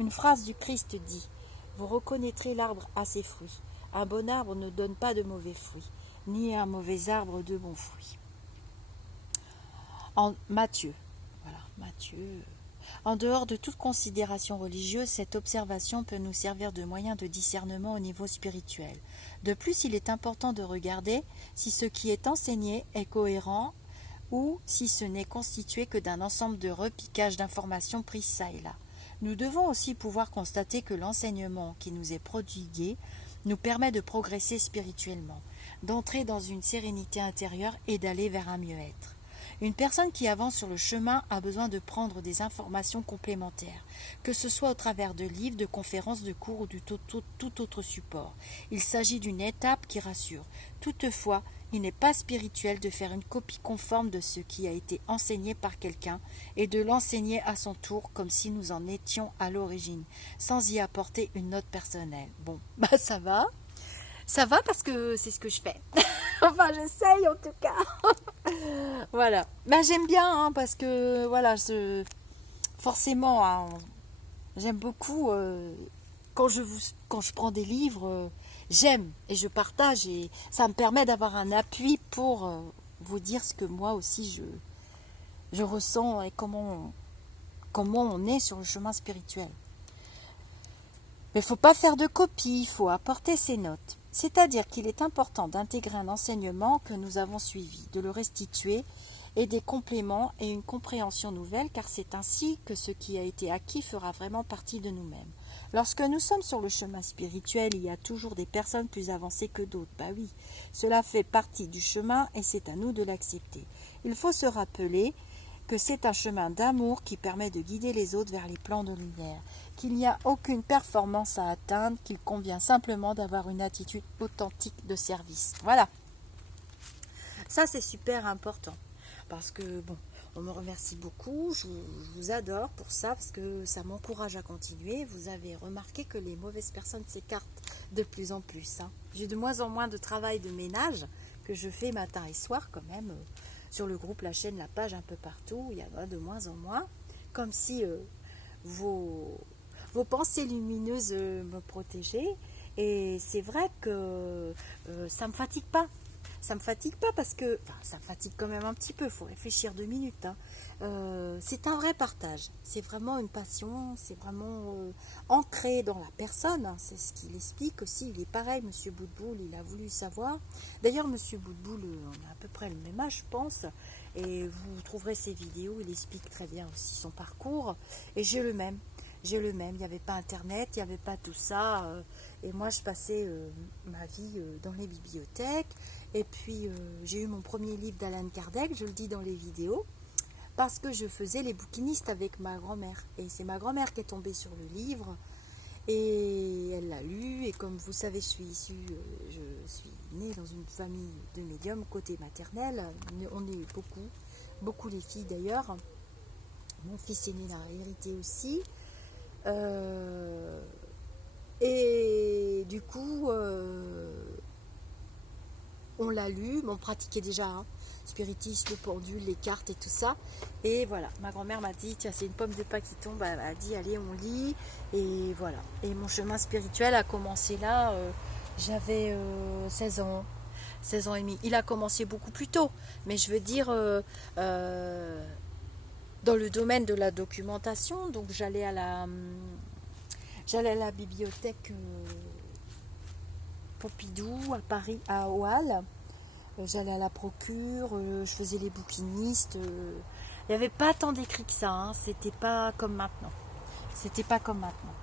Une phrase du Christ dit, « Vous reconnaîtrez l'arbre à ses fruits. Un bon arbre ne donne pas de mauvais fruits, ni un mauvais arbre de bons fruits. » En Matthieu, voilà, Matthieu... En dehors de toute considération religieuse, cette observation peut nous servir de moyen de discernement au niveau spirituel. De plus, il est important de regarder si ce qui est enseigné est cohérent ou si ce n'est constitué que d'un ensemble de repiquages d'informations prises çà et là. Nous devons aussi pouvoir constater que l'enseignement qui nous est prodigué nous permet de progresser spirituellement, d'entrer dans une sérénité intérieure et d'aller vers un mieux-être. Une personne qui avance sur le chemin a besoin de prendre des informations complémentaires, que ce soit au travers de livres, de conférences, de cours ou de tout autre support. Il s'agit d'une étape qui rassure. Toutefois, il n'est pas spirituel de faire une copie conforme de ce qui a été enseigné par quelqu'un et de l'enseigner à son tour comme si nous en étions à l'origine, sans y apporter une note personnelle. Bon, ça va. Ça va parce que c'est ce que je fais. Enfin, j'essaye en tout cas. Voilà. J'aime bien hein, parce que voilà, forcément, hein, j'aime beaucoup quand je prends des livres, j'aime et je partage et ça me permet d'avoir un appui pour vous dire ce que moi aussi je ressens et comment on est sur le chemin spirituel. Mais il ne faut pas faire de copie, il faut apporter ses notes. C'est-à-dire qu'il est important d'intégrer un enseignement que nous avons suivi, de le restituer et des compléments et une compréhension nouvelle, car c'est ainsi que ce qui a été acquis fera vraiment partie de nous-mêmes. Lorsque nous sommes sur le chemin spirituel, il y a toujours des personnes plus avancées que d'autres. Oui, cela fait partie du chemin et c'est à nous de l'accepter. Il faut se rappeler que c'est un chemin d'amour qui permet de guider les autres vers les plans de lumière, qu'il n'y a aucune performance à atteindre, qu'il convient simplement d'avoir une attitude authentique de service. Voilà. Ça, c'est super important. Parce que, bon, on me remercie beaucoup, je vous adore pour ça, parce que ça m'encourage à continuer. Vous avez remarqué que les mauvaises personnes s'écartent de plus en plus. Hein. J'ai de moins en moins de travail de ménage que je fais matin et soir quand même. Sur le groupe, la chaîne, la page, un peu partout, il y en a de moins en moins. Comme si vos pensées lumineuses me protégeaient. Et c'est vrai que ça ne me fatigue pas. Ça me fatigue pas parce que... Enfin, ça me fatigue quand même un petit peu, il faut réfléchir 2 minutes. Hein. C'est un vrai partage. C'est vraiment une passion, c'est vraiment ancré dans la personne. Hein. C'est ce qu'il explique aussi. Il est pareil, Monsieur Boutboul, il a voulu savoir. D'ailleurs, Monsieur Boutboul, on a à peu près le même âge, je pense. Et vous trouverez ses vidéos, il explique très bien aussi son parcours. Et j'ai le même. Il n'y avait pas internet, il n'y avait pas tout ça, et moi je passais ma vie dans les bibliothèques, et puis j'ai eu mon premier livre d'Alan Kardec, je le dis dans les vidéos, parce que je faisais les bouquinistes avec ma grand-mère, et c'est ma grand-mère qui est tombée sur le livre, et elle l'a lu, et comme vous savez je suis née dans une famille de médiums, côté maternel, on est beaucoup les filles d'ailleurs, mon fils aîné l'a hérité aussi. Et du coup on l'a lu, on pratiquait déjà spiritisme, le pendule, les cartes et tout ça, et voilà, ma grand-mère m'a dit tiens c'est une pomme de pain qui tombe, elle a dit allez on lit, et voilà, et mon chemin spirituel a commencé là, j'avais 16 ans et demi, il a commencé beaucoup plus tôt, mais je veux dire dans le domaine de la documentation, donc j'allais à la bibliothèque Pompidou à Paris, à Halles. J'allais à la Procure, je faisais les bouquinistes. Il n'y avait pas tant d'écrits que ça, hein. C'était pas comme maintenant.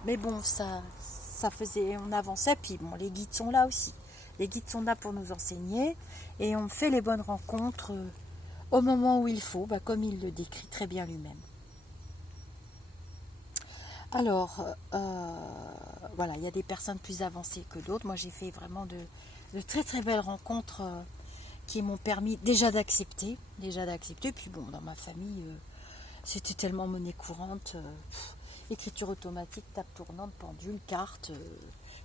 Mais bon, ça ça faisait, on avançait, puis bon, les guides sont là aussi. Les guides sont là pour nous enseigner, et on fait les bonnes rencontres au moment où il faut, comme il le décrit très bien lui-même. Alors, voilà, il y a des personnes plus avancées que d'autres. Moi, j'ai fait vraiment de très très belles rencontres qui m'ont permis déjà d'accepter. Puis bon, dans ma famille, c'était tellement monnaie courante. Écriture automatique, table tournante, pendule, carte,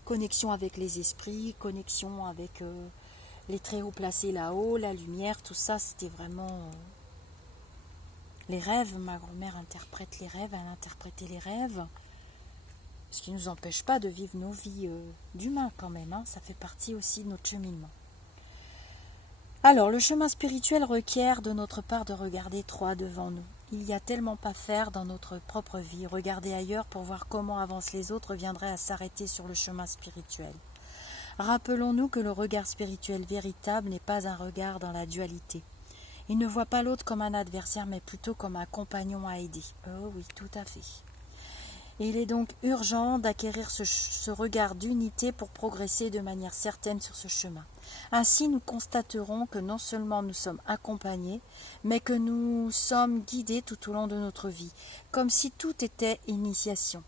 connexion avec les esprits, connexion avec les très hauts placés là-haut, la lumière, tout ça, c'était vraiment les rêves. Ma grand-mère interprète les rêves, elle interprétait les rêves, ce qui ne nous empêche pas de vivre nos vies d'humains quand même, hein, ça fait partie aussi de notre cheminement. Alors, le chemin spirituel requiert de notre part de regarder droit devant nous. Il y a tellement pas faire dans notre propre vie. Regarder ailleurs pour voir comment avancent les autres viendrait à s'arrêter sur le chemin spirituel. Rappelons-nous que le regard spirituel véritable n'est pas un regard dans la dualité. Il ne voit pas l'autre comme un adversaire, mais plutôt comme un compagnon à aider. Oh oui, tout à fait. Et il est donc urgent d'acquérir ce regard d'unité pour progresser de manière certaine sur ce chemin. Ainsi, nous constaterons que non seulement nous sommes accompagnés, mais que nous sommes guidés tout au long de notre vie, comme si tout était initiation.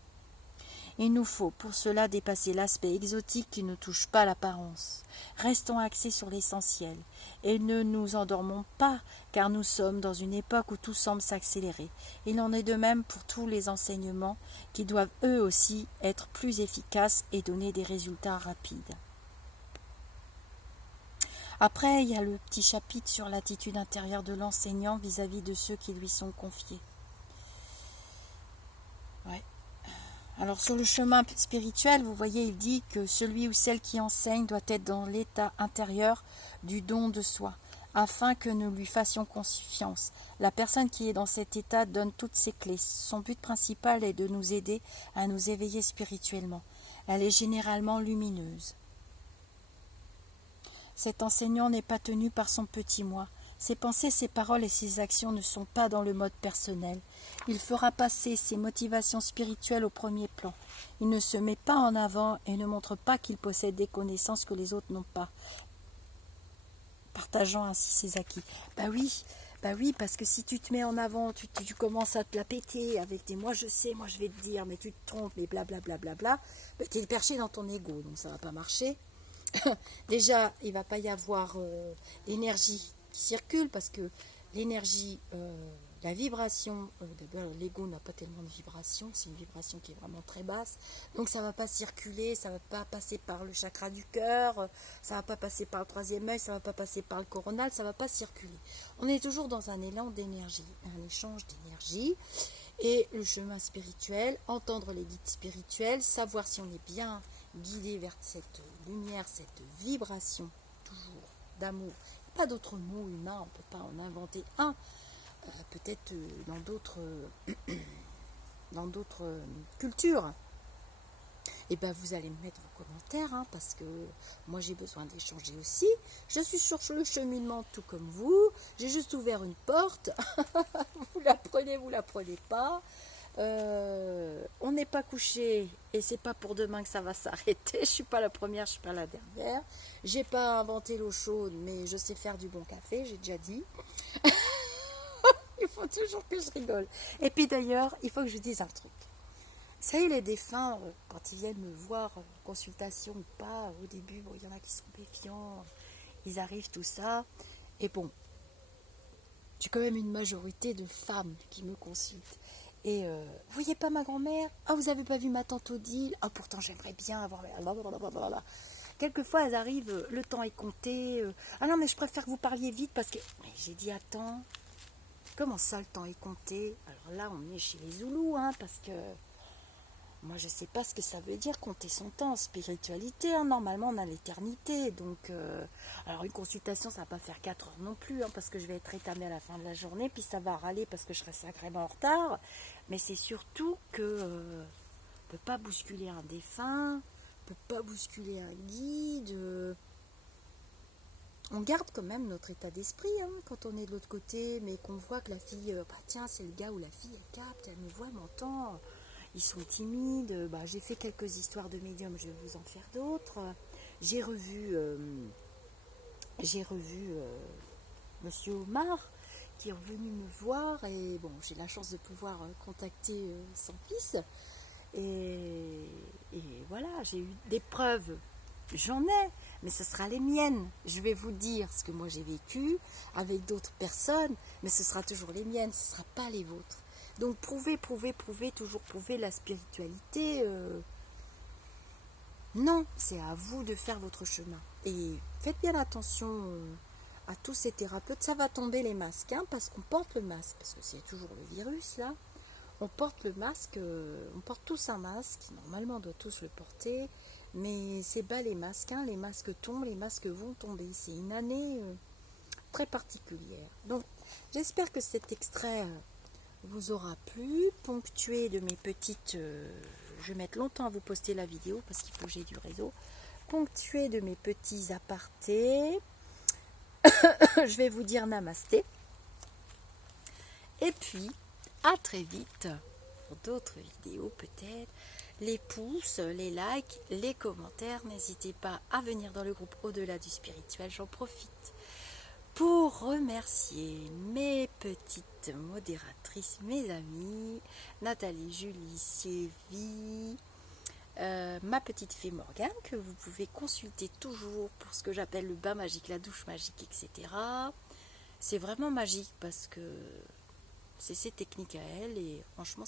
Il nous faut pour cela dépasser l'aspect exotique qui ne touche pas l'apparence. Restons axés sur l'essentiel et ne nous endormons pas, car nous sommes dans une époque où tout semble s'accélérer. Il en est de même pour tous les enseignements qui doivent eux aussi être plus efficaces et donner des résultats rapides. Après, il y a le petit chapitre sur l'attitude intérieure de l'enseignant vis-à-vis de ceux qui lui sont confiés. Ouais. Alors sur le chemin spirituel, vous voyez, il dit que celui ou celle qui enseigne doit être dans l'état intérieur du don de soi, afin que nous lui fassions confiance. La personne qui est dans cet état donne toutes ses clés. Son but principal est de nous aider à nous éveiller spirituellement. Elle est généralement lumineuse. Cet enseignant n'est pas tenu par son petit moi. Ses pensées, ses paroles et ses actions ne sont pas dans le mode personnel. Il fera passer ses motivations spirituelles au premier plan. Il ne se met pas en avant et ne montre pas qu'il possède des connaissances que les autres n'ont pas, partageant ainsi ses acquis. Bah oui, parce que si tu te mets en avant, tu commences à te la péter avec des moi je sais, moi je vais te dire, mais tu te trompes, mais blablabla, bah, tu es perché dans ton ego, donc ça va pas marcher. Déjà, il ne va pas y avoir l'énergie qui circule parce que l'énergie, la vibration, d'abord l'ego n'a pas tellement de vibration, c'est une vibration qui est vraiment très basse, donc ça ne va pas circuler, ça ne va pas passer par le chakra du cœur, ça ne va pas passer par le troisième œil, ça ne va pas passer par le coronal, ça ne va pas circuler. On est toujours dans un élan d'énergie, un échange d'énergie. Et le chemin spirituel, entendre les guides spirituels, savoir si on est bien guidé vers cette lumière, cette vibration, toujours d'amour. Il n'y a pas d'autre mot humain, on ne peut pas en inventer un. Peut-être dans d'autres cultures. Et ben vous allez me mettre vos commentaires, hein, parce que moi j'ai besoin d'échanger aussi. Je suis sur le cheminement tout comme vous. J'ai juste ouvert une porte. Vous la prenez pas. On n'est pas couché et c'est pas pour demain que ça va s'arrêter. Je suis pas la première, je suis pas la dernière. J'ai pas inventé l'eau chaude, mais je sais faire du bon café, j'ai déjà dit. Il faut toujours que je rigole. Et puis d'ailleurs, il faut que je dise un truc. Ça y est, les défunts, quand ils viennent me voir en consultation ou pas, au début, il y en a qui sont méfiants, ils arrivent, tout ça. Et bon, j'ai quand même une majorité de femmes qui me consultent. Et vous voyez pas ma grand-mère? Ah, vous avez pas vu ma tante Odile? Ah, pourtant j'aimerais bien avoir... Blablabla. Quelquefois elles arrivent, le temps est compté. Ah non, mais je préfère que vous parliez vite parce que... Mais j'ai dit, attends, comment ça le temps est compté? Alors là, on est chez les Zoulous, hein, parce que... Moi, je ne sais pas ce que ça veut dire compter son temps en spiritualité. Hein. Normalement, on a l'éternité. Donc, alors une consultation, ça ne va pas faire 4 heures non plus, hein, parce que je vais être étamée à la fin de la journée, puis ça va râler parce que je serai sacrément en retard. Mais c'est surtout que on ne peut pas bousculer un défunt, on ne peut pas bousculer un guide. On garde quand même notre état d'esprit, hein, quand on est de l'autre côté, mais qu'on voit que la fille, tiens, c'est le gars ou la fille, elle capte, elle me voit, elle m'entend. ils sont timides. J'ai fait quelques histoires de médium, je vais vous en faire d'autres. J'ai revu Monsieur Omar qui est revenu me voir et bon, j'ai la chance de pouvoir contacter son fils et voilà, j'ai eu des preuves, j'en ai, mais ce sera les miennes. Je vais vous dire ce que moi j'ai vécu avec d'autres personnes, mais ce sera toujours les miennes, ce ne sera pas les vôtres. Donc prouvez, toujours prouver la spiritualité. Non, c'est à vous de faire votre chemin. Et faites bien attention à tous ces thérapeutes. Ça va tomber les masques, hein, parce qu'on porte le masque, parce que c'est toujours le virus là. On porte le masque, on porte tous un masque. Normalement, on doit tous le porter. Mais c'est bas les masques, hein, les masques tombent, les masques vont tomber. C'est une année très particulière. Donc, j'espère que cet extrait vous aura plu, ponctué de mes petites... je vais mettre longtemps à vous poster la vidéo parce qu'il faut que j'ai du réseau. Ponctué de mes petits apartés. Je vais vous dire namasté. Et puis, à très vite pour d'autres vidéos peut-être. Les pouces, les likes, les commentaires. N'hésitez pas à venir dans le groupe Au-delà du spirituel. J'en profite pour remercier mes petites modératrices, mes amies, Nathalie, Julie, Sylvie, ma petite fée Morgane, que vous pouvez consulter toujours pour ce que j'appelle le bain magique, la douche magique, etc. C'est vraiment magique parce que c'est ses techniques à elle et franchement,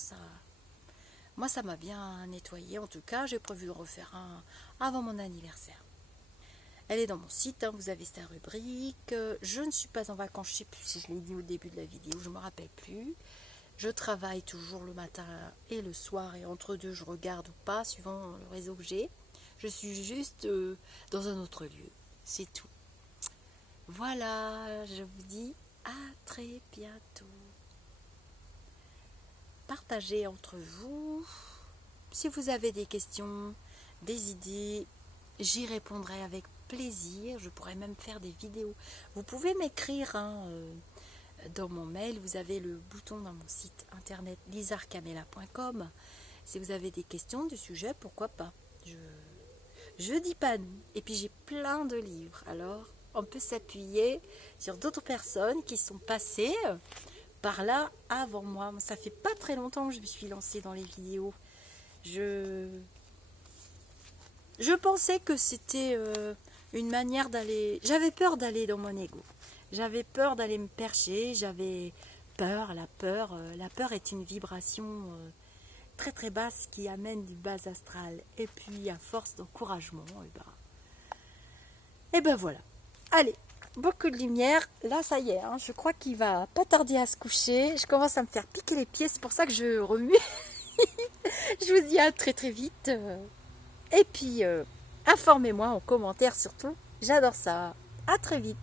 moi ça m'a bien nettoyé. En tout cas, j'ai prévu de refaire un avant mon anniversaire. Elle est dans mon site, hein, vous avez sa rubrique. Je ne suis pas en vacances, je ne sais plus si je l'ai dit au début de la vidéo, je ne me rappelle plus. Je travaille toujours le matin et le soir et entre deux je regarde ou pas, suivant le réseau que j'ai. Je suis juste dans un autre lieu, c'est tout. Voilà, je vous dis à très bientôt. Partagez entre vous. Si vous avez des questions, des idées, j'y répondrai avec plaisir. Je pourrais même faire des vidéos. Vous pouvez m'écrire dans mon mail. Vous avez le bouton dans mon site internet lizarcamela.com. Si vous avez des questions du sujet, pourquoi pas. Je dis pas non. Et puis j'ai plein de livres. Alors on peut s'appuyer sur d'autres personnes qui sont passées par là avant moi. Ça fait pas très longtemps que je me suis lancée dans les vidéos. Je pensais que c'était une manière d'aller... J'avais peur d'aller dans mon ego. J'avais peur d'aller me percher. J'avais peur. La peur est une vibration très très basse qui amène du bas astral. Et puis à force d'encouragement, et ben voilà. Allez, beaucoup de lumière. Là, ça y est, hein, je crois qu'il va pas tarder à se coucher. Je commence à me faire piquer les pieds. C'est pour ça que je remue. Je vous dis à très très vite. Et puis, informez-moi en commentaire surtout. J'adore ça. À très vite.